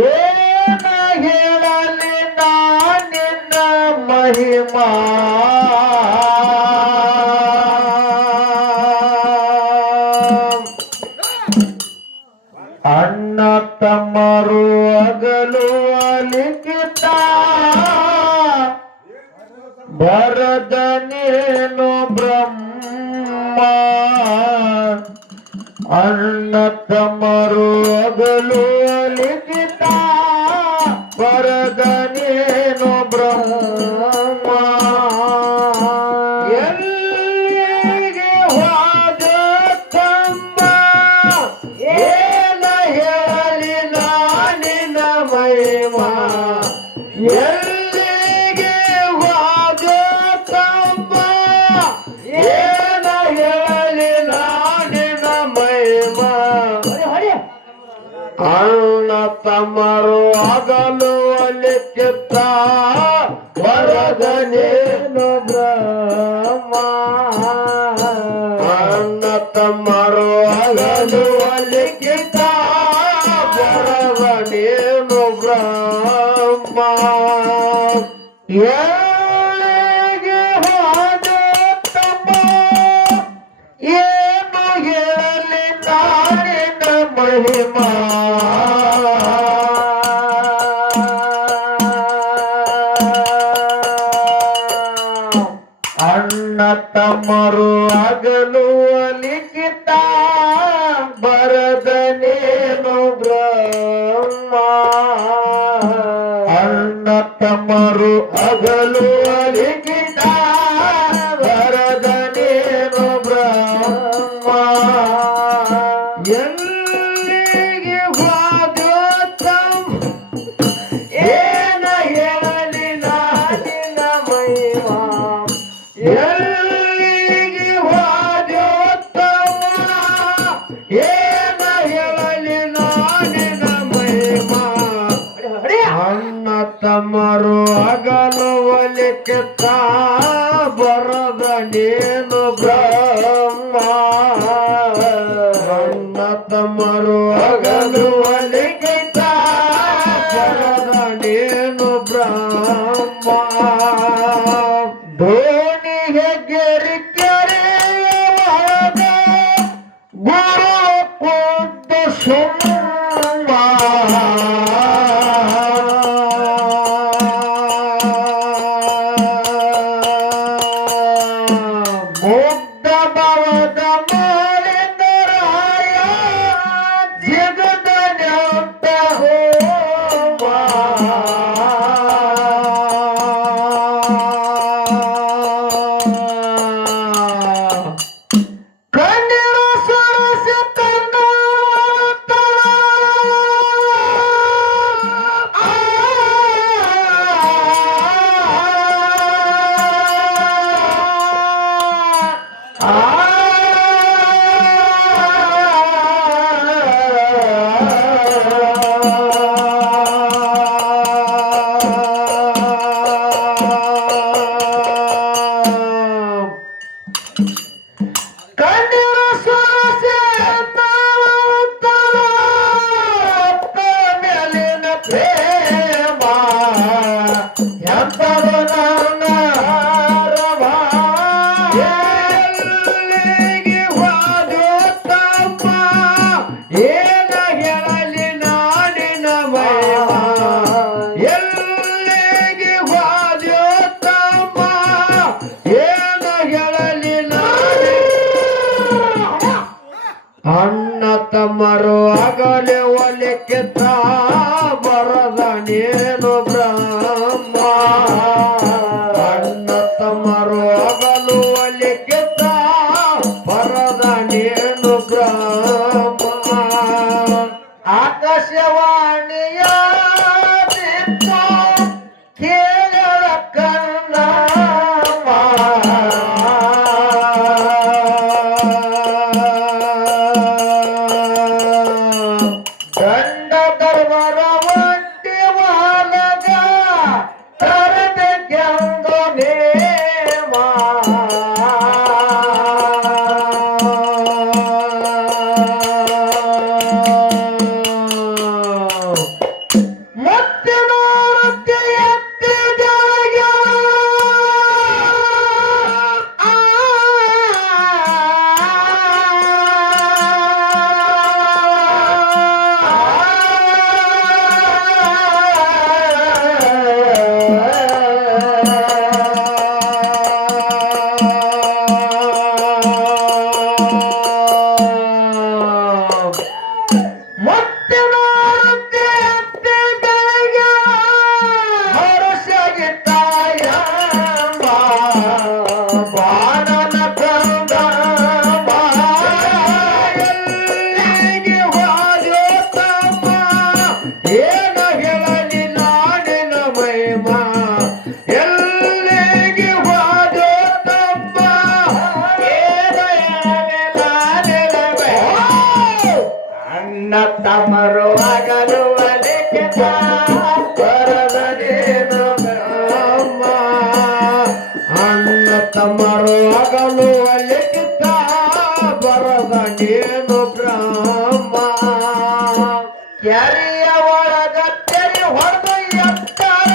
ಏನ ಹೇಳಲಿ ನಾನಿನ್ನ ಮಹಿಮಾ ಅಣ್ಣ ತಮ್ಮರು ಅಗಲು ಅಲಿಖಿತ ಬರದ ನೀನು ಬ್ರಹ್ಮ ಅಣ್ಣ ತಮ್ಮರು ಅಗಲು ಅಲಿಖಿತ ಬರದ ನೀನು ಬ್ರಹ್ಮ ಎಲ್ಲಿಗೆ ಹೋದ ಕಂಬ ಏನ ಹೇಳಲಿ ನಾನಿನ ಮಹಿಮಾ ಎಲ್ಲಿಗೆ ಹೋದ ಕಂಬ ಏನ ಹೇಳಲಿ ನಾನಿನ ಮಹಿಮಾ ಅಣ್ಣ ತಮ್ಮರು ಆಗಲು ಅಲಿಖಿತ ವರದ ನೀನು ಬ್ರಹ್ಮ ಅಣ್ಣ ತಮ್ಮರು ಆಗಲು ಅಲಿಖಿತ ವರದ ನೀನು ಬ್ರಹ್ಮ ಎಲ್ಲಿಗೆ ಹೋದ ತಮ್ಮ ಏನು ಹೇಳಲಿ ನಾನಿನ ಮಹಿಮಾ ಅಣ್ಣ ತಮ್ಮರು ಆಗಲು ಅಲಿಖಿತ ಬರದ ನೀನು ಬ್ರಹ್ಮ ಅಣ್ಣ ತಮ್ಮರು ಆಗಲು ಅಲಿಖಿತ ಬರದ ನೀನು ಬ್ರಹ್ಮ ಎಲ್ಲಿಗೆ ಹೋದ ಏನ ಹೇಳಲಿ ನಾನಿನ ಮಹಿಮಾ ಎಲ್ಲಿಗೆ ಹೋದ ಏನ ಹೇಳಲಿ ನಾನಿನ ಮಹಿಮಾ ಅಣ್ಣ ತಮ್ಮರು ಅಗಲು ಅಲಿಖಿತ ಬರದ ನೀನು ಬ್ರಹ್ಮ ಅಣ್ಣ ತಮ್ಮರು ಅಗಲು ಅಲಿಖಿತ ಬರದ ನೀನು ಬ್ರಹ್ಮ ಧೋನಿಗೆ ಗೆರಿ ಕೆರೆಯುವಾಗ ಗುರು ಕುಂದ ಸುಮ್ಮ ಮುಗ್ಧ ಭವದ ಮಾಡಿದರಾಯ ಜಗದ ನೆಟ್ಟ ಹೋಮ ಕಣ್ಣೀರು ಸುರಿಸಿ ಕಣ್ಣೀರು ಸುರಿಸಿ ಮೇಲಿನ ಪ್ರೇಮ ಎಂತದು ನನ್ನ ರವ ಎಲ್ಲಿಗೆ ಹೋದ ತಮ್ಮ ಏನ ಹೇಳಲಿ ನಾನಿನ ಮಹಿಮಾ ಎಲ್ಲಿಗೆ ಹೋದ ತಮ್ಮ ಏನ ಹೇಳಲಿ ಅಣ್ಣ ತಮ್ಮರು ಆಗಲೇ ಒಲಿಖಿತ ಬರದ ನೀನು ಬ್ರಹ್ಮ ಅಣ್ಣ ತಮ್ಮರು ಆಗಲು ಒಲಿಖಿತ ಬರದ ನೀನು ಬ್ರಹ್ಮ ಆಕಾಶವಾಣಿಯ ಕೇಳ ಕನ್ನ ಆಗಲು ಒಲಿಕಿತ ಬರದ ನೀನು ಬ್ರಹ್ಮ ಕೆರೆಯ ಒಳಗ ತೆರಿ ಹೊಡೆದು ಎತ್ತರ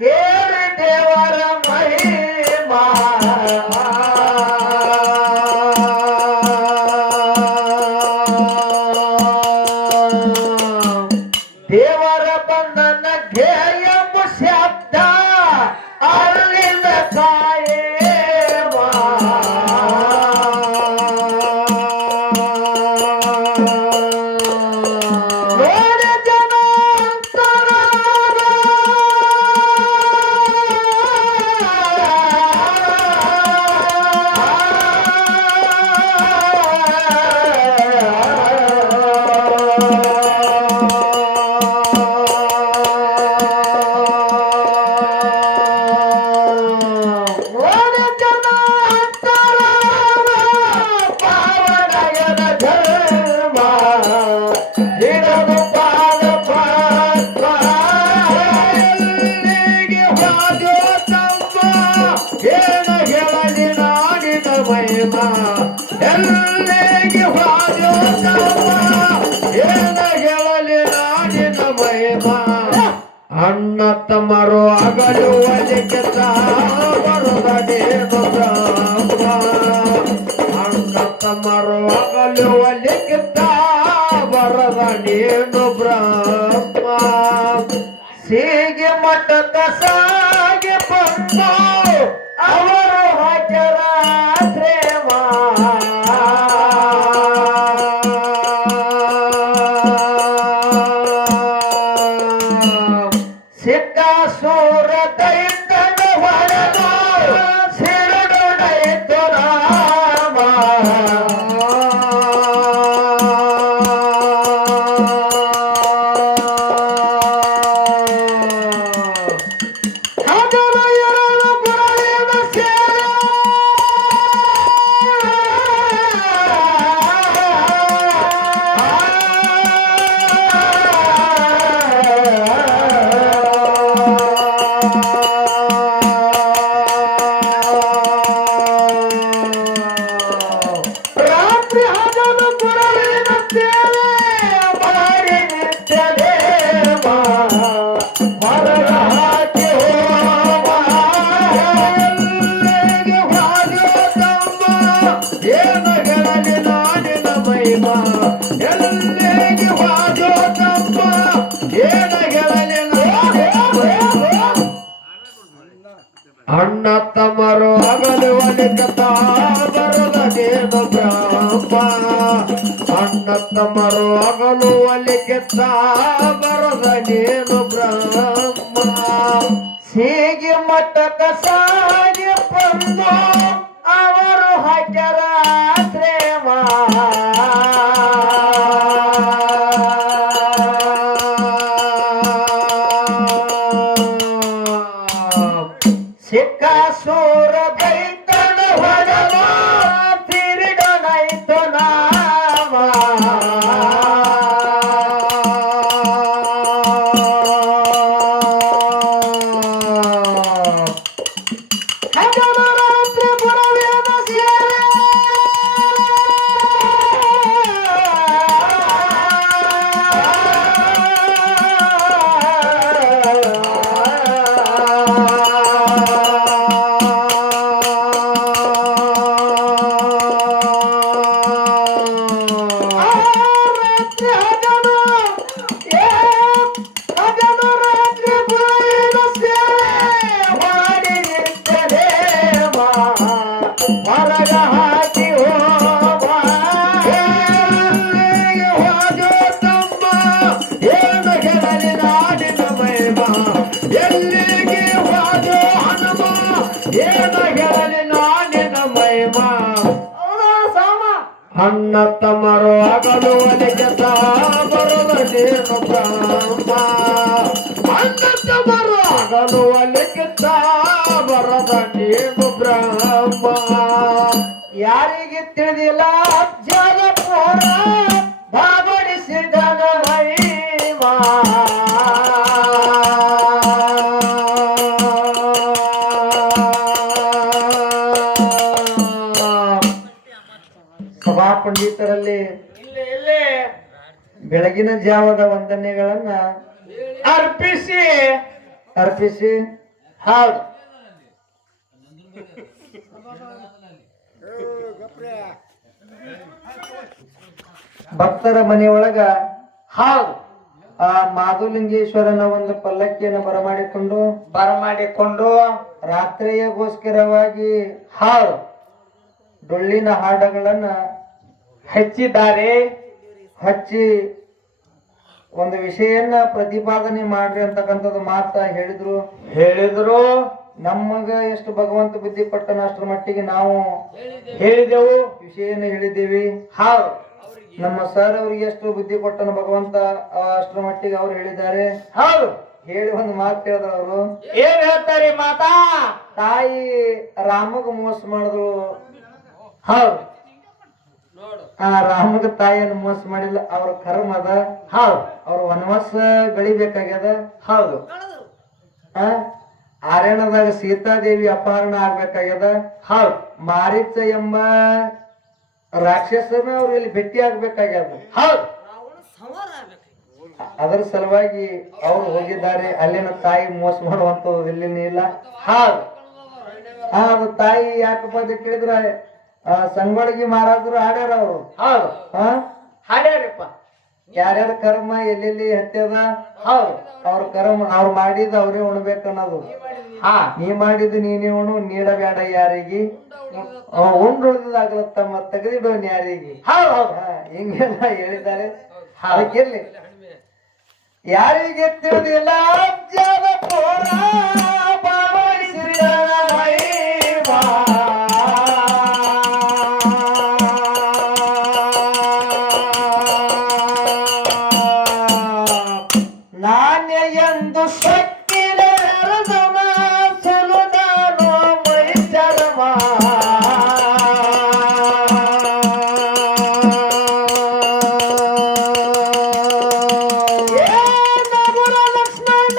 ಕೇಳಿ ದೇವರ ಮಹಿಮಾ ದೇವರ ಬಂಧನ ಧ್ಯೇಯ ಶಬ್ದ ಅಲ್ಲಿಂದ ಕಾಯೇವಾ ನೋಡಿ ಜನ ಎಲ್ಲಿಗೆ ಹೋದ್ಯೋ ತಮ್ಮ ಏನ ಹೇಳಲಿ ನಾಡಿನ ಮಹಿಮಾ ಅಣ್ಣ ತಮ್ಮರು ಆಗಲು ಒಲಿಕಿತ ಬರದೇನು ಬ್ರಹ್ಮ ಅಣ್ಣ ತಮ್ಮರು ಆಗಲು ಒಲಿಕಿತ ಬರದ ನೀನು ಬ್ರಹ್ಮ ಸೀಗೆ ಮಠದ ಸಾಗಿ ಬಂದು ಅವರು ಹಾಕ್ಯರ ಪ್ರೇಮ ಸಿಕ್ಕ ಸೂರ ದೈತನ ಹೊಡೆದು ಸಿರುಡು ದೈತು ರಾಮ ಎಲ್ಲಿಗೆ ಹೋದ್ಯೋ ತಮ್ಮ ಏನ ಹೇಳಲಿ ಅಣ್ಣ ತಮ್ಮರು ಆಗಲು ಒಲಿಕತ ಬರದ ನೀನು ಬ್ರಹ್ಮ ಅಣ್ಣ ತಮ್ಮರು ಆಗಲು ಒಲಿಕಿತ ಬರದ ನೀನು ಬ್ರಹ್ಮ ಸೀಗಿ ಮಟ್ಟಕ ಸಾಗಿ ಬಂದು ಅವರು ಹಾಕ್ಯರ ಪ್ರೇಮ ಸಿಕ್ಕ ಸೂರ ದೈತನ ಹೊಡೆದು ತಿರುಡನಾಯ್ತು ನಾಮ ರಾತ್ರಿ ಪುರವೇದ ಸೇವೆ ಹೊರಗ ಹಾಕಿ ಹೋದ್ಯೋ ತಮ್ಮ ಏನು ಹೇಳಲಿ ನಾಡಿನ ಮಹಿಮಾ ಎಲ್ಲಿಗೆ ಹೋದ್ಯೋ ಹನುಮ ಏನು ಹೇಳಲಿ ನಾಡಿನ ಮಹಿಮಾ ಅಣ್ಣ ತಮ್ಮರು ಆಗಲು ಒಲಿಕಿತ ಬರದ ನೀನು ಬ್ರಹ್ಮ ಅಣ್ಣ ತಮ್ಮರು ಆಗಲು ಒಲಿಕಿತ ಬರದ ನೀನು ಬ್ರಹ್ಮ ಯಾರಿಗೆ ತಿಳಿದಿಲ್ಲ ಅಜ್ಜನ ಪುರ ಭಾಗವಡಿಸಿದನ ಮಹಿಮಾ ಸಭಾ ಪಂಡಿತರಲ್ಲಿ ಬೆಳಗಿನ ಜಾವದ ವಂದನೆಗಳನ್ನ ಅರ್ಪಿಸಿ ಅರ್ಪಿಸಿ ಹೌದು ಭಕ್ತರ ಮನೆಯೊಳಗ ಹೌದು ಆ ಮಾಧುಲಿಂಗೇಶ್ವರನ ಒಂದು ಪಲ್ಲಕ್ಕಿಯನ್ನು ಬರಮಾಡಿಕೊಂಡು ರಾತ್ರಿಯಗೋಸ್ಕರವಾಗಿ ಹೌದು ಡೊಳ್ಳಿನ ಹಾಡಗಳನ್ನ ಹಚ್ಚಿದ್ದಾರೆ ಹಚ್ಚಿ ಒಂದು ವಿಷಯನ್ನ ಪ್ರತಿಪಾದನೆ ಮಾಡ್ರಿ ಅಂತಕ್ಕಂಥದ್ದು ಮಾತ ಹೇಳಿದ್ರು ನಮಗ ಎಷ್ಟು ಭಗವಂತ ಬುದ್ಧಿ ಪಟ್ಟನ ಅಷ್ಟರ ಮಟ್ಟಿಗೆ ನಾವು ಹೇಳಿದೆವು ವಿಷಯನ ಹೇಳಿದ್ದೀವಿ. ಹೌದು ನಮ್ಮ ಸರ್ ಅವ್ರಿಗೆ ಎಷ್ಟು ಬುದ್ಧಿ ಕೊಟ್ಟನ ಭಗವಂತ ಅಷ್ಟರ ಮಟ್ಟಿಗೆ ಅವ್ರು ಹೇಳಿದ್ದಾರೆ. ಹೌದು ಹೇಳಿ ಒಂದು ಮಾತು ಹೇಳಿದ್ರು ಅವರು. ಏನ್ ಹೇಳ್ತಾರೆ ಮಾತಾ? ತಾಯಿ ರಾಮಗ ಮೋಸ ಮಾಡಿದ್ರು. ಹೌದು ಆ ರಾಮಗ ತಾಯಿಯನ್ನು ಮೋಸ ಮಾಡಿಲ್ಲ, ಅವ್ರ ಕರ್ಮ ಅದ. ಹೌದು ಅವ್ರ ವನವಾಸ ಗಳಿಬೇಕಾಗ್ಯದ. ಹೌದು ಆರ್ಯಣದಾಗ ಸೀತಾದೇವಿ ಅಪಹರಣ ಆಗ್ಬೇಕಾಗ್ಯದ. ಹೌದು ಮಾರೀಚ ಎಂಬ ರಾಕ್ಷಸನ ಅವ್ರು ಇಲ್ಲಿ ಭೇಟಿ ಆಗ್ಬೇಕಾಗ್ಯದ. ಹೌದು ಅದರ ಸಲುವಾಗಿ ಅವ್ರು ಹೋಗಿದ್ದಾರೆ. ಅಲ್ಲಿನ ತಾಯಿ ಮೋಸ ಮಾಡುವಂತದ್ದು ಇಲ್ಲಿನ ಇಲ್ಲ. ಹೌದು ಅದು ತಾಯಿ ಯಾಕಪ್ಪ ಅಂತ ಕೇಳಿದ್ರ ಸಂಗೊಳಗಿ ಮಹಾರಾಜರು ಹಾಡ್ಯಾರ ಅವರು. ಹೌದು ಹಾಡ್ಯಾರಪ್ಪ. ಯಾರ್ಯಾರ ಕರ್ಮ ಎಲ್ಲೆಲ್ಲಿ ಹತ್ಯದ ಹೌದು ಅವ್ರ ಕರ್ಮ ಅವ್ರು ಮಾಡಿದ ಅವ್ರೇ ಉಣ್ಬೇಕನ್ನೋದು. ನೀ ಮಾಡಿದ್ದು ನೀನೇ ಉಣು, ನೀಡಬೇಡ ಯಾರಿಗೆ, ಉಂಡುಳಿದಾಗ್ಲತ್ತಮ್ಮ ತೆಗೆದಿಡೋನ್ ಯಾರಿಗೆ. ಹಿಂಗೆಲ್ಲ ಹೇಳಿದ್ದಾರೆ. ಅದಕ್ಕಿರ್ಲಿ, ಯಾರಿಗೆ ತಿಳಿದಿಲ್ಲ ಅಜ್ಜದ ಪೋರ ನಾಣ್ಯ ಎಂದು ಶಕ್ತಿನ ಅರದಮ ಸುಲುದಾನೋ ಮೈಚರಮ ಲಕ್ಷ್ಮಣ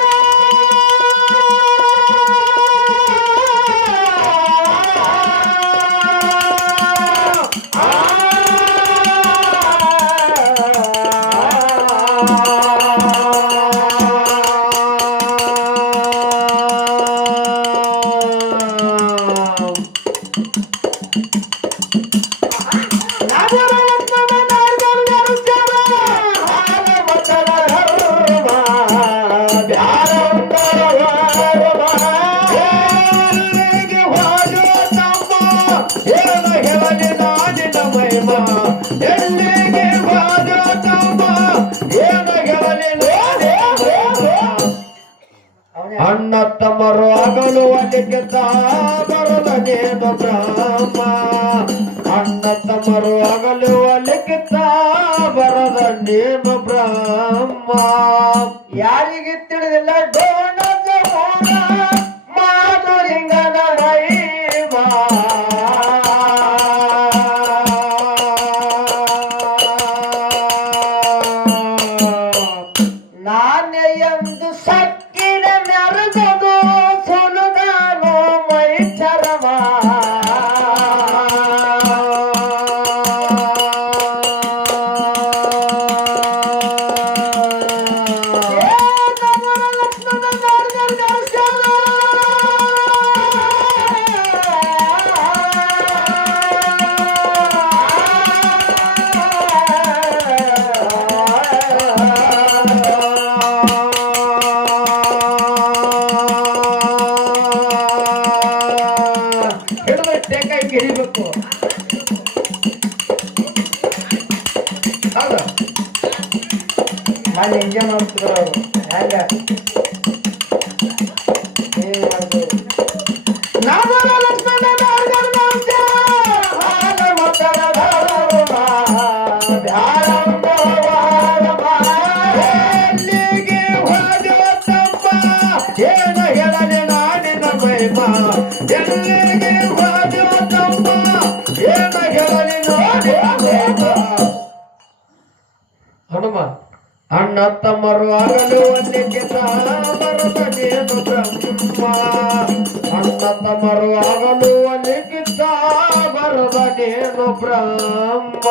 ಅಣ್ಣ ತಮ್ಮರು ಆಗಲು ಅಲ್ಲಿಗೆ ಬರಲನೇನು ಬ್ರಹ್ಮ. ಅಣ್ಣ ತಮ್ಮರು ಆಗಲು ಅಲ್ಲಿಗೆ ಬರದ ನೇನು ಬ್ರಹ್ಮ. ಯಾರಿಗೆ ತಿಳಿದಿಲ್ಲ ಡೋಣ ಜೋಣ ಮಾಧುಲಿಂಗನ ಮಹಿಮ. ನಾನೇ ಎಂದು ಸಕ್ಕಿನ ಮೆರೆದದು ಸುಲುದಾನೋ ಮೈಚರಮ. ಹಿಡಿಬೇಕು. ಹೌದ ನಾನು ಎಂಜಾಯ್ ಮಾಡ್ತಿದ್ರು ಅವರು. ಹ್ಯಾಂಗ ಏನು ಹೇಳಲಿ ನಾಡಿನ ಮಹಿಮ. ಎಲ್ಲಿಗೆ ಹನುಮ ಅಣ್ಣ ತಮ್ಮರು ಆಗಲು ಅಲ್ಲಿಗೆ ಬರದೇನು ಬ್ರಹ್ಮ. ಅಣ್ಣ ತಮ್ಮರು ಆಗಲು ಅಲ್ಲಿಗೆ ನಾರದನೇನು ಬ್ರಹ್ಮ.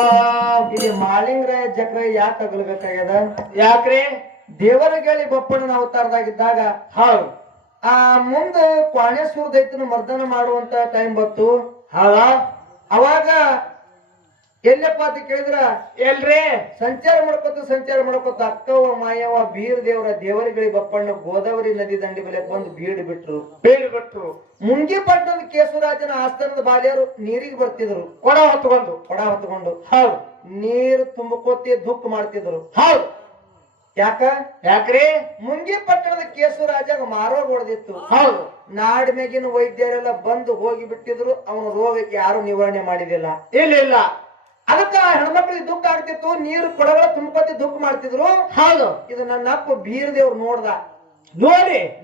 ಇಲ್ಲಿ ಮಾಳಿಂಗರಾಯ ಜಕ್ರ ಯಾಕೆ ತಗಲ್ಬೇಕಾಗ್ಯದ? ಯಾಕ್ರಿ? ದೇವರಗೇಳಿ ಬಪ್ಪಣ್ಣನ ಅವತಾರದಾಗಿದ್ದಾಗ ಹೌದು ಆ ಮುಂದ ಕ್ವಾಣೇಶ್ವರ ದೈತ್ಯನ ಮರ್ದನ ಮಾಡುವಂತ ಟೈಮ್ ಬಂತು. ಹೌದಾ? ಅವಾಗ ಎಲ್ಲಪ್ಪ ಅಂತ ಕೇಳಿದ್ರ ಎಲ್ರಿ ಸಂಚಾರ ಮಾಡ್ಕೊತ ಅಕ್ಕವ ಮಾಯವ ಬೀರ್ ದೇವರ ದೇವರಗಳಿ ಬಪ್ಪಣ್ಣ ಗೋದಾವರಿ ನದಿ ದಂಡಿ ಮೇಲೆ ಬಂದು ಬೀಡ್ ಬಿಟ್ರು. ಮುಂಗಿಪಟ್ಟಣದ ಕೇಶವರಾಜನ ಆಸ್ಥಾನದ ಬಾಲ್ಯರು ನೀರಿಗೆ ಬರ್ತಿದ್ರು, ಕೊಡ ಹೊತ್ಕೊಂಡು. ಹೌದು. ನೀರು ತುಂಬಕೋತಿ ದುಃಖ ಮಾಡ್ತಿದ್ರು. ಹೌದು. ಯಾಕ್ರಿ? ಮುಂಗಿಪಟ್ಟಣದ ಕೇಶವರಾಜಾಗ ಮಾರೋಗ ಹೊಡೆದಿತ್ತು. ಹೌದು. ನಾಡಿನಾಗಿನ ವೈದ್ಯರೆಲ್ಲ ಬಂದು ಹೋಗಿ ಬಿಟ್ಟಿದ್ರು. ಅವನ ರೋಗಕ್ಕೆ ಯಾರು ನಿವಾರಣೆ ಮಾಡಿದಿಲ್ಲ. ಇಲ್ಲ. ಅದಕ್ಕ ಹೆಣ್ಮಕ್ಳಿಗೆ ದುಃಖ ಆಗ್ತಿತ್ತು, ನೀರು ಕೊಡಗಳ ತುಂಬ್ಕೊತಿ ದುಃಖ ಮಾಡ್ತಿದ್ರು. ಹೌದು. ಇದು ನನ್ನ ಅಪ್ಪ ಬೀರ್ ದೇವ್ರು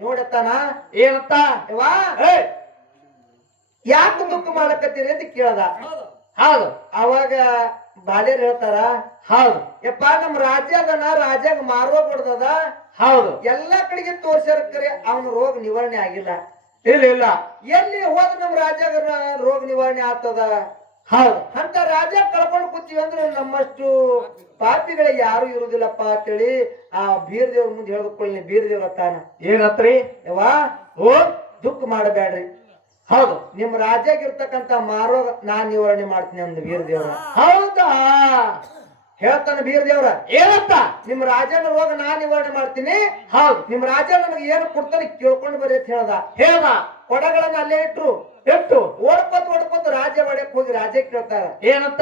ನೋಡತ್ತಾನ. ಏನಂತ? ಯಾಕೆ ದುಃಖ ಮಾಡಕತ್ತೀರಿ ಅಂತ ಕೇಳದ. ಹೌದು. ಅವಾಗ ಬಾಲ್ಯರು ಹೇಳ್ತಾರ, ಹೌದು ಯಪ್ಪ ನಮ್ ರಾಜ್ಯ ಅದನ, ರಾಜ್ಯಾಗ ಮಾರೋ ಕೊಡ್ದದ. ಹೌದು. ಎಲ್ಲಾ ಕಡೆಗೆ ತೋರ್ಸ್ಯಾರ, ಕರೆ ಅವನ ರೋಗ ನಿವಾರಣೆ ಆಗಿಲ್ಲ. ಇಲ್ಲ. ಎಲ್ಲಿ ಹೋದ ನಮ್ ರಾಜ್ಯಾಗ ರೋಗ ನಿವಾರಣೆ ಆಗ್ತದ. ಹೌದು. ಅಂತ ರಾಜ್ಯ ಕಳ್ಕೊಂಡು ಕೂತೀವಿ ಅಂದ್ರೆ ನಮ್ಮಷ್ಟು ಪಾಪಿಗಳಿಗೆ ಯಾರು ಇರುದಿಲ್ಲಪ್ಪ ಅಂತೇಳಿ ಆ ಬೀರ್ ದೇವ್ರ ಮುಂದೆ ಹೇಳ್ಕೊಳ್ಳಿ. ಬೀರ್ ದೇವ್ರ ತಾನ ಏನತ್ರಿ? ಯವಾ ದುಃಖ ಮಾಡಬೇಡ್ರಿ. ಹೌದು. ನಿಮ್ ರಾಜ್ಯಾಗ ಇರ್ತಕ್ಕಂತ ಮಾರೋಗ ನಾನ್ ನಿವಾರಣೆ ಮಾಡ್ತೀನಿ ಅಂದ್ ಬೀರ್ ದೇವ್ರ. ಹೌದಾ? ಹೇಳ್ತಾನ ಬೀರ್ ದೇವ್ರ. ಏನಂತ? ನಿಮ್ ರಾಜನ ರೋಗ ನಾನ್ ನಿವಾರಣೆ ಮಾಡ್ತೀನಿ. ಹೌದು. ನಿಮ್ ರಾಜ ನನಗೆ ಏನು ಕೊಡ್ತಾನೆ ಕೇಳ್ಕೊಂಡು ಬರ್ರಿ ಅಂತ ಹೇಳ್ದ. ಕೊಡಗಳನ್ನ ಅಲ್ಲೇ ಇಟ್ಟು ಓಡ್ಕೋತ ರಾಜ್ಯ ಒಡೆಯಕ್ ಹೋಗಿ ರಾಜ್ಯ ಕೇಳ್ತಾರ. ಏನಂತ?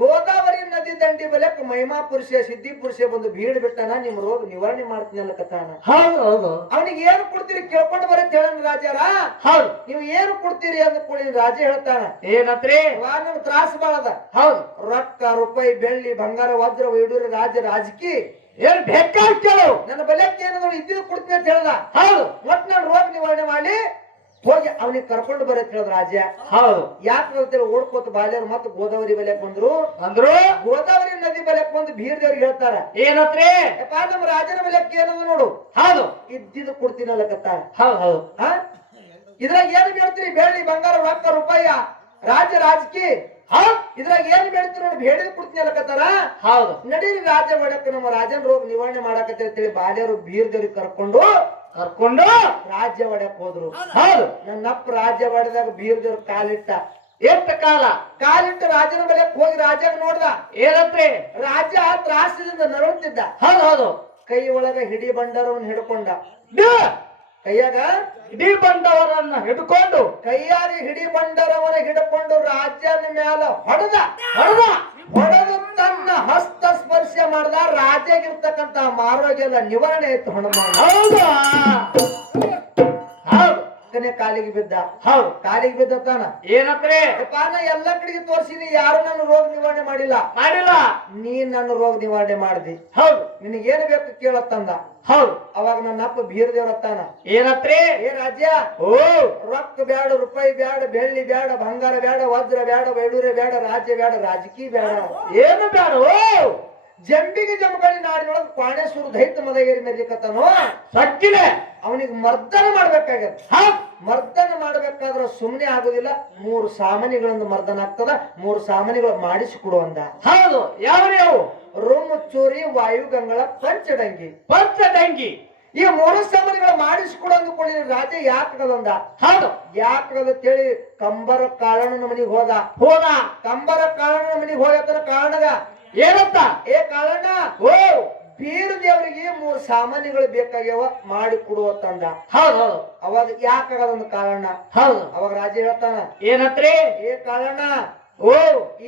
ಗೋದಾವರಿ ನದಿ ದಂಡಿ ಬಲಕ್ ಮಹಿಮಾ ಪುರುಷ ಸಿದ್ಧಿ ಪುರುಷ ಬಂದು ಬೀಡ್ ಬಿಟ್ಟಾನ, ನಿಮ್ ರೋಗ ನಿವಾರಣೆ ಮಾಡ್ತೀನಿ ಅಲ್ಲಕತ್ತಾನ. ಹೌದು. ಅವನಿಗೆ ಏನು ಕೊಡ್ತೀರಿ ಕೇಳ್ಕೊಂಡು ಬರೀ ಹೇಳನ್ ರಾಜಾರ. ಹೌದು. ನೀವು ಏನು ಕೊಡ್ತೀರಿ ಅಂದ್ಕೊಳ್ಳಿ ರಾಜ ಹೇಳ್ತಾನ. ಏನಂತ್ರಿ? ನನ್ ತ್ರಾಸ ಬಾಳದ. ಹೌದು. ರೊಕ್ಕ ರೂಪಾಯಿ ಬೆಳ್ಳಿ ಬಂಗಾರ ವಜ್ರ ವೈಡೂರಿ ರಾಜಕೀಯ ಏನ್ ಬೇಕಾಗ್ತೇಳು ನನ್ನ ಬಲಕ್ಕೆ ಏನಂದ್ರೆ ಇದ್ದಿದ್ದು ಕೊಡ್ತೀನಿ ಅಂತ ಹೇಳ್ದ. ಹೌದು. ಮತ್ ನಾನು ರೋಗ ನಿವಾರಣೆ ಮಾಡಿ ಹೋಗಿ ಅವನಿಗೆ ಕರ್ಕೊಂಡು ಬರತ್ ಹೇಳ್ದ ರಾಜ. ಹೌದು. ಯಾಕೆ ಓಡ್ಕೋತ ಬಾಲ್ಯರು ಮತ್ತೆ ಗೋದಾವರಿ ಬಲೆಕ್ ಬಂದ್ರು. ಗೋದಾವರಿ ನದಿ ಬಲೆಕ್ ಬಂದು ಬೀರ್ ದೇವ್ರಿಗೆ ಹೇಳ್ತಾರ. ಏನತ್ರಿ? ನಮ್ಮ ರಾಜನ ಬಲೆಕ್ ಏನಂದ ನೋಡು. ಹೌದು. ಇದ್ದಿದ್ದು ಕೊಡ್ತೀನಿ ಅಲ್ಲಕತ್ತಾರ. ಹೌದು. ಇದ್ರಾಗ ಏನು ಹೇಳ್ತೀರಿ? ಬೆಳ್ಳಿ ಬಂಗಾರ ರೊಕ್ಕ ರೂಪಾಯಿ ರಾಜಕೀಯ ಇದ್ರಾಗ ಏನ್ ಬೆಳಿತೀರಿ ನೋಡಿ, ಬೇಡಿದ್ ಕೊಡ್ತೀನಿ ಅಲ್ಲಕತ್ತಾರ. ಹೌದು. ನಡೀರಿ ರಾಜ ಮಾಡಕ್ ನಮ್ಮ ರಾಜನ ರೋಗ ನಿವಾರಣೆ ಮಾಡಕತ್ತ ಅಂತೇಳಿ ಬಾಲ್ಯರು ಬೀರ್ ದೇವ್ರಿಗೆ ಕರ್ಕೊಂಡು ರಾಜ್ಯ ಒಡೆಯಕ್ ಹೋದ್ರು. ಹೌದು. ನನ್ನಪ್ಪ ರಾಜ್ಯ ಒಡೆದಾಗ ಬೀರ್ ದೇವ್ರ ಕಾಲಿಟ್ಟ. ಎಷ್ಟು ಕಾಲಿಟ್ಟು ರಾಜನ ಬಲೆಕ್ ಹೋಗಿ ರಾಜಾಗ ನೋಡ್ದ. ಏನಂತ್ರಿ? ರಾಜ ತ್ರಾಸದಿಂದ ನರಳುತ್ತಿದ್ದ. ಹೌದು. ಕೈ ಒಳಗ ಹಿಡಿ ಬಂಡಾರವನ್ನು ಹಿಡ್ಕೊಂಡ. ಕೈಯಾಗ ಹಿಡಿ ಬಂಡವರನ್ನ ಹಿಡ್ಕೊಂಡು ಕೈಯಾಗ ಹಿಡಿ ಬಂಡರವನ್ನ ಹಿಡ್ಕೊಂಡು ರಾಜ್ಯನ ಮ್ಯಾಲ ಹೊಡೆದು ತನ್ನ ಹಸ್ತ ಸ್ಪರ್ಶ ಮಾಡ್ದ. ರಾಜ್ಯಾಗಿರ್ತಕ್ಕಂತ ಮಾರೋಗೆಲ್ಲ ನಿವಾರಣೆ ಆಯ್ತು. ಹನುಮಾನ ಕಾಲಿಗೆ ಬಿದ್ದ. ಹೌದು. ಕಾಲಿಗೆ ಬಿದ್ದಾನ. ಏನಂದ್ರೆ? ನಾ ಎಲ್ಲ ಕಡೆಗೆ ತೋರ್ಸಿನಿ, ಯಾರು ನನ್ನ ರೋಗ ನಿವಾರಣೆ ಮಾಡಿಲ್ಲ. ನೀನ್ ನನ್ನ ರೋಗ ನಿವಾರಣೆ ಮಾಡ್ದಿ. ಹೌದು. ನಿನಗೇನು ಬೇಕು ಕೇಳತ್ತಂದ. ಹೌದು. ಅವಾಗ ನನ್ನ ಅಪ್ಪ ಬೀರ್ ದೇವ್ರತ್ತಾನ. ಏನತ್ರಿ? ರಾಜ್ಯ ರೊಕ್ಕ ಬ್ಯಾಡ, ರೂಪಾಯಿ ಬ್ಯಾಡ, ಬೆಳ್ಳಿ ಬ್ಯಾಡ, ಬಂಗಾರ ಬ್ಯಾಡ, ವಜ್ರ ಬ್ಯಾಡ, ವೈಡೂರ್ಯ ಬ್ಯಾಡ, ರಾಜ್ಯ ಬ್ಯಾಡ, ರಾಜಕೀಯ ಬ್ಯಾಡ, ಏನು ಬ್ಯಾಡ. ಜಂಬಿಗೆ ಜಮಕಳಿ ನಾಡಿನೊಳಗೆ ಕ್ವಾಣೇಶ್ವರ ದೈತ್ಯ ಮದಗೇರಿ ಮೆರ್ಲಿಕತ್ತಾನೋ ಸಕ್ಕಿಲೆ ಅವನಿಗೆ ಮರ್ದನ ಮಾಡ್ಬೇಕಾಗತ್ತೆ. ಮರ್ದನ ಮಾಡ್ಬೇಕಾದ್ರ ಸುಮ್ಮನೆ ಆಗುದಿಲ್ಲ. 3 ಸಾಮಾನ್ಯಗಳಿಂದ ಮರ್ದನ ಆಗ್ತದ. 3 ಸಾಮಾನ್ಯಗಳು ಮಾಡಿಸಿಕೊಡುವಂದ. ಹೌದು. ಯಾವ ರುಮುಚ್ಚೂರಿ, ವಾಯುಗಂಗಳ, ಪಂಚಡಂಗಿ ಈ 3 ಸಾಮಾನ್ಯಗಳು ಮಾಡಿಸಿಕೊಡು ಅಂದುಕೊಳ್ಳಿ. ರಾಜ ಯಾಕಗದಂದ. ಹೌದು. ಯಾಕಗದಂತೇಳಿ ಕಂಬರ ಕಾಳಣ್ಣನ ಮನೆಗೆ ಹೋದ. ಕಂಬರ ಕಾಳಣ್ಣನ ಮನೆಗೆ ಹೋಗತ್ತನ ಕಾರಣಗ ಏನಂತ? ಕಾಳಣ್ಣ ಬೀರ್ ದೇವರಿಗೆ 3 ಸಾಮಾನ್ಯಗಳು ಬೇಕಾಗ್ಯಾವ, ಮಾಡಿ ಕೊಡುವತ್ತಂದ. ಹೌದು. ಅವಾಗ ಯಾಕಾಗದ ಕಾರಣ. ಹೌದು. ಅವಾಗ ರಾಜ ಹೇಳ್ತಾನ. ಏನಂತ್ರಿ? ಕಾಳಣ್ಣ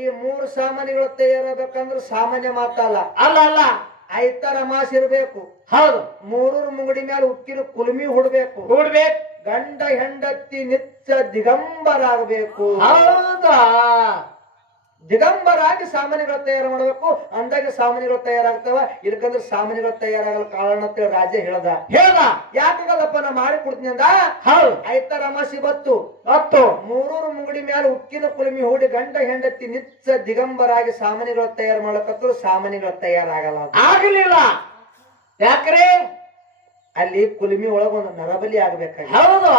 ಈ 3 ಸಾಮಾನ್ಯಗಳು ತಯಾರಾಗಬೇಕಂದ್ರೆ ಸಾಮಾನ್ಯ ಮಾತಲ್ಲ. ಅಲ್ಲ ಐತರ ಮಾಸ ಇರ್ಬೇಕು. ಹೌದು. 3 ಮುಂಗಡಿ ಮೇಲೆ ಉಕ್ಕಿನ ಕುಲ್ಮಿ ಹುಡ್ಬೇಕು. ಗಂಡ ಹೆಂಡತಿ ನಿತ್ಯ ದಿಗಂಬರಾಗಬೇಕು. ಹೌದಾ? ದಿಗಂಬರಾಗಿ ಸಾಮಾನ್ಯಗಳು ತಯಾರು ಮಾಡಬೇಕು. ಅಂದಾಗೆ ಸಾಮಾನ್ಯಗಳು ತಯಾರಾಗ್ತಾವ. ಇದಕ್ಕಂದ್ರೆ ಸಾಮಾನ್ಯಗಳು ತಯಾರಾಗಲ್ಲ ಕಾರಣ ಅಂತ ರಾಜ ಹೇಳ್ದ. ಯಾಕಾಗಲ್ಲಪ್ಪ ನಾ ಮಾಡಿ ಕೊಡ್ತೀನಿ ಅಂದ. ಐತರ ಅಮಾಸಿ ಬತ್ತು 3 ಮುಂಗಡಿ ಮೇಲೆ ಉಕ್ಕಿನ ಕುಳಿಮಿ ಹೂಡಿ ಗಂಡ ಹೆಂಡತಿ ನಿತ್ಯ ದಿಗಂಬರಾಗಿ ಸಾಮಾನ್ಯಗಳು ತಯಾರು ಮಾಡಕತ್ತರು. ಸಾಮಾನ್ಯಗಳು ತಯಾರಾಗಲ್ಲ. ಆಗಲಿಲ್ಲ. ಯಾಕ್ರೆ? ಅಲ್ಲಿ ಕುಲುಮಿ ಒಳಗ ಒಂದು ನರಬಲಿ ಆಗ್ಬೇಕಾಗಿತ್ತು. ಹೌದು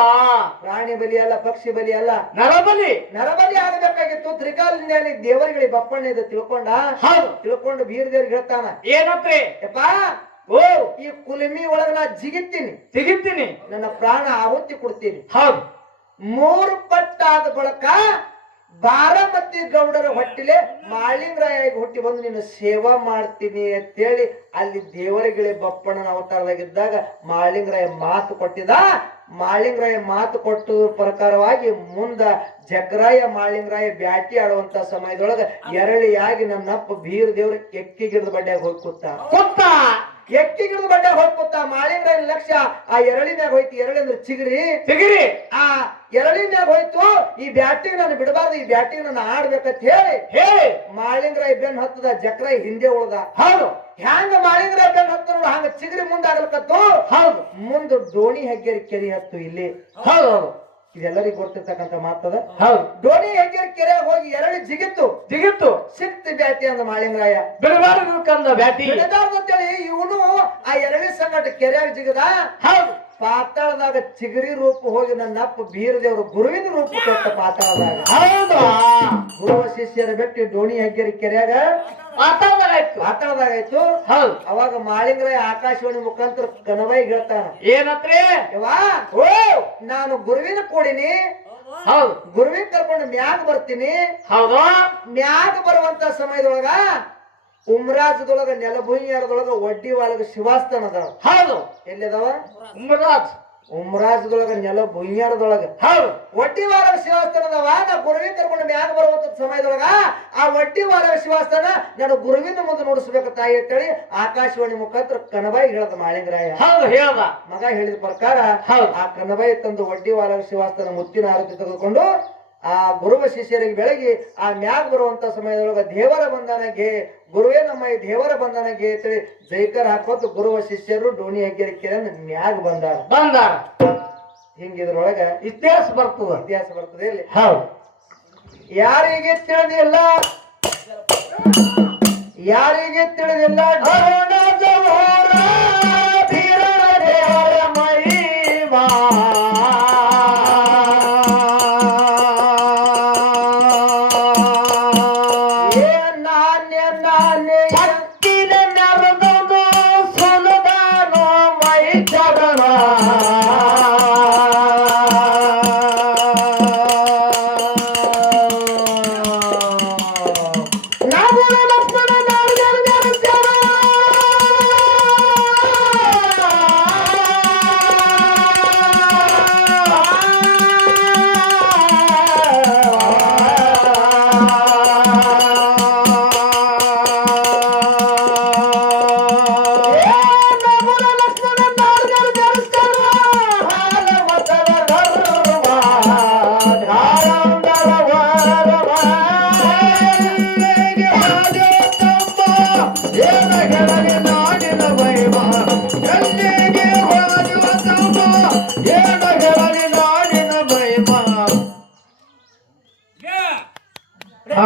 ಪ್ರಾಣಿ ಬಲಿ ಅಲ್ಲ, ಪಕ್ಷಿ ಬಲಿ ಅಲ್ಲ, ನರಬಲಿ ನರಬಲಿ ಆಗಬೇಕಾಗಿತ್ತು. ತ್ರಿಕಾಲಿಂದ ದೇವರುಗಳಿಗೆ ಬಪ್ಪಣ್ಣ ಇದು ತಿಳ್ಕೊಂಡ. ಹೌದು ತಿಳ್ಕೊಂಡು ಬೀರ್ ದೇವ್ರಿಗೆ ಹೇಳ್ತಾನ, ಏನತ್ರಿ ಯಪ್ಪಾ ಓ ಈ ಕುಲುಮಿ ಒಳಗ ನಾ ಜಿಗಿತೀನಿ, ಸಿಗಿತ್ತೀನಿ, ನನ್ನ ಪ್ರಾಣ ಆಹುತಿ ಕೊಡ್ತೀನಿ. ಹೌದು 3 ಪಟ್ಟಾದ ಬಳಕ ಬಾರಾಮತಿ ಗೌಡರ ಹೊಟ್ಟಿಲೆ ಮಾಳಿಂಗರಾಯ ಹುಟ್ಟಿ ಬಂದು ನಿನ್ನ ಸೇವಾ ಮಾಡ್ತೀನಿ ಅಂತೇಳಿ ಅಲ್ಲಿ ದೇವರಗಿಳಿ ಬಪ್ಪಣ್ಣನ ಅವತಾರದಾಗಿದ್ದಾಗ ಮಾಳಿಂಗರಾಯ ಮಾತು ಕೊಟ್ಟಿದ. ಮಾಳಿಂಗರಾಯ ಮಾತು ಕೊಟ್ಟ ಪ್ರಕಾರವಾಗಿ ಮುಂದ ಜಗ್ರಾಯ ಮಾಳಿಂಗರಾಯ ಬ್ಯಾಟಿ ಆಡುವಂತ ಸಮಯದೊಳಗ ಎರಳಿಯಾಗಿ ನನ್ನಪ್ಪ ಬೀರ್ ದೇವ್ರ ಎಕ್ಕಿಗಿಡ್ದ ಬಡ್ಡ್ಯಾಗ ಹೋಗಿ ಕೂತ. ಎಕ್ಕಿಗಿಡ್ದ ಬಡ್ಡ್ಯಾಗ ಹೋಗಿ ಕೂತ. ಮಾಳಿಂಗರಾಯ ಲಕ್ಷ್ಯ ಆ ಎರಳಿನ್ಯಾಗ ಹೋಯ್ತು. ಎರಳಿ ಅಂದ್ರೆ ಚಿಗರಿ. ಆ ಎರಳಿನ್ಯಾಗ ಹೋಯ್ತು. ಈ ಬ್ಯಾಟಿಗೆ ನಾನು ಬಿಡಬಾರ್ದು, ಈ ಬ್ಯಾಟಿಗೆ ನಾನು ಆಡ್ಬೇಕಂತ ಹೇಳಿ ಮಾಳಿಂಗರಾಯ ಬೆನ್ ಹತ್ತದ. ಜಗ್ರಾಯ ಹಿಂದೆ ಉಳ್ದ. ಹೌದು ಹ್ಯಾಂಗ ಮಾಳಿಂಗರಾಯ ಬೆನ್ ಹತ್ತ ನೋಡು, ಹಂಗ ಚಿಗರಿ ಮುಂದಾಗಲ್ಕತ್ತು. ಹೌದು ಮುಂದ ಡೋಣಿ ಹೆಗ್ಗೇರಿ ಕೆರಿ ಹತ್ತು. ಇಲ್ಲಿ ಹೌದು ಇದೆಲ್ಲರಿಗೂ ಗೊತ್ತಿರ್ತಕ್ಕಂಥ ಮಾತದ. ಹೌದು ಡೋಣಿ ಹೆಗ್ಗೇರಿ ಕೆರೆಯಾಗ ಹೋಗಿ ಎರಳಿ ಜಿಗಿತ್ತು. ಸಿಕ್ತು ಬ್ಯಾಟಿ ಅಂದ ಮಾಳಿಂಗರಾಯ. ಬಿಡಬಾರ್ದು ಬ್ಯಾಟಿ ಅಂತೇಳಿ ಇವನು ಆ ಎರಳಿ ಸಂಗಟ ಕೆರೆಯಾಗ ಜಿಗದ. ಹೌದು ಪಾತಾಳದಾಗ ಚಿಗರಿ ರೂಪ ಹೋಗಿ ನನ್ನಪ್ಪ ಬೀರ ದೇವರು ಗುರುವಿನ ರೂಪ ಕೊಟ್ಟ. ಪಾತಾಳದಾಗ ಹೌದು ಗುರುವ ಶಿಷ್ಯರ ಬೆಟ್ಟಿ ಡೋಣಿ ಹೆಗ್ಗೇರಿ ಕೆರೆಯಾಗ ಪಾತಾಳದಾಗಾಯ್ತು. ಹೌದು ಅವಾಗ ಮಾಳಿಂಗರಾಯ ಆಕಾಶವಾಣಿ ಮುಖಾಂತರ ಕನವಾಯಿ ಹೇಳ್ತಾನ, ಏನತ್ರಿ ಯವ್ವಾ ಓ ನಾನು ಗುರುವಿನ ಕೂಡಿನಿ, ಹೌದು ಗುರುವಿನ ಕರ್ಕೊಂಡು ಮ್ಯಾಗ ಬರ್ತೀನಿ. ಹೌದು ಮ್ಯಾಗ ಬರುವಂತ ಸಮಯದೊಳಗ ಉಮ್ರಾಜದೊಳಗ ನೆಲಭೂಮಿಯಾರದೊಳಗ ಒಡ್ಡಿ ಒಳಗ ಶಿವಾಸ್ತನ ಅದಾವ. ಹೌದು ಎಲ್ಲಿದಾವ? ಉಮ್ರಾಜ್ ಉಮ್ರಾಜದೊಳಗ ನೆಲಭೂಮಿಯಾರದೊಳಗ ಹೌದು ಒಡ್ಡಿ ವಾರಗ ಶಿವಾಸ್ತನ ಅದಾವ. ನಾ ಗುರುವಿನ ಕರ್ಕೊಂಡು ಮ್ಯಾಗ ಬರುವಂತ ಸಮಯದೊಳಗ ಆ ಒಡ್ಡಿ ವಾರಗ ಶಿವಾಸ್ತನ ನಾನು ಗುರುವಿನ ಮುಂದೆ ನೋಡಿಸ್ಬೇಕು ತಾಯಿ ಅಂತೇಳಿ ಆಕಾಶವಾಣಿ ಮುಖಾಂತರ ಕನಬಾಯಿ ಹೇಳದ ಮಾಳಿಂಗರಾಯ. ಹೌದು ಹೇಳ್ದ. ಮಗ ಹೇಳಿದ ಪ್ರಕಾರ ಹೌದು ಆ ಕನಬಾಯಿ ತಂದು ಒಡ್ಡಿ ವಾರಗ ಶಿವಾಸ್ತನ ಮುತ್ತಿನ ಆರತಿ ತೆಗೆದುಕೊಂಡು ಆ ಗುರುವ ಶಿಷ್ಯರಿಗೆ ಬೆಳಗಿ ಆ ಮ್ಯಾಗ ಬರುವಂತ ಸಮಯದೊಳಗ ದೇವರ ಬಂಧನಗೆ ಗುರುವೇ ನಮ್ಮ ಈ ದೇವರ ಬಂಧನಗೆ ಅಂತೇಳಿ ಜೈಕರ್ ಹಾಕೋದು ಗುರುವ ಶಿಷ್ಯರು ಡೋಣಿ ಹೆಗ್ಗೇರಿ ಮ್ಯಾಗ ಬಂದಾರ. ಹಿಂಗಿದ್ರೊಳಗ ಇತಿಹಾಸ ಬರ್ತದೆ ಇಲ್ಲಿ. ಹೌದು ಯಾರಿಗೆ ತಿಳಿದಿಲ್ಲ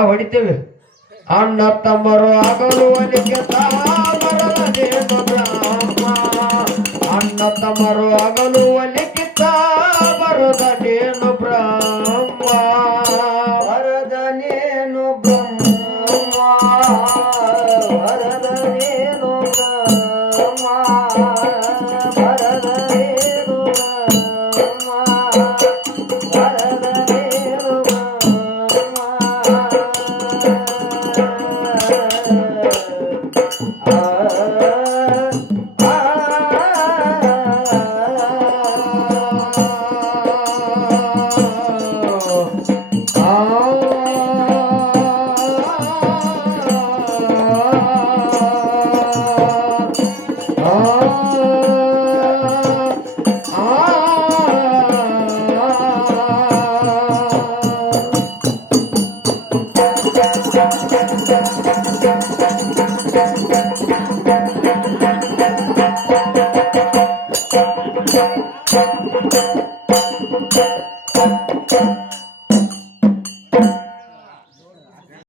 ಹೊಡಿತೇವೆ. ಅಣ್ಣ ತಮ್ಮರು ಆಗಲು ಅಲಿಕೆ ಬರದೇನು ಬ್ರಹ್ಮ, ಅಣ್ಣ ತಮ್ಮರು ಆಗಲು ಅಲಿಕೆ ಬರದೇನು ಬ್ರಹ್ಮ, ಬರದನೇನು ಬ್ರಹ್ಮ, ಬರದನೇನು ಬ್ರಹ್ಮ, ಬರದನೇನು ಬ್ರಹ್ಮ, ಬರದನೇನು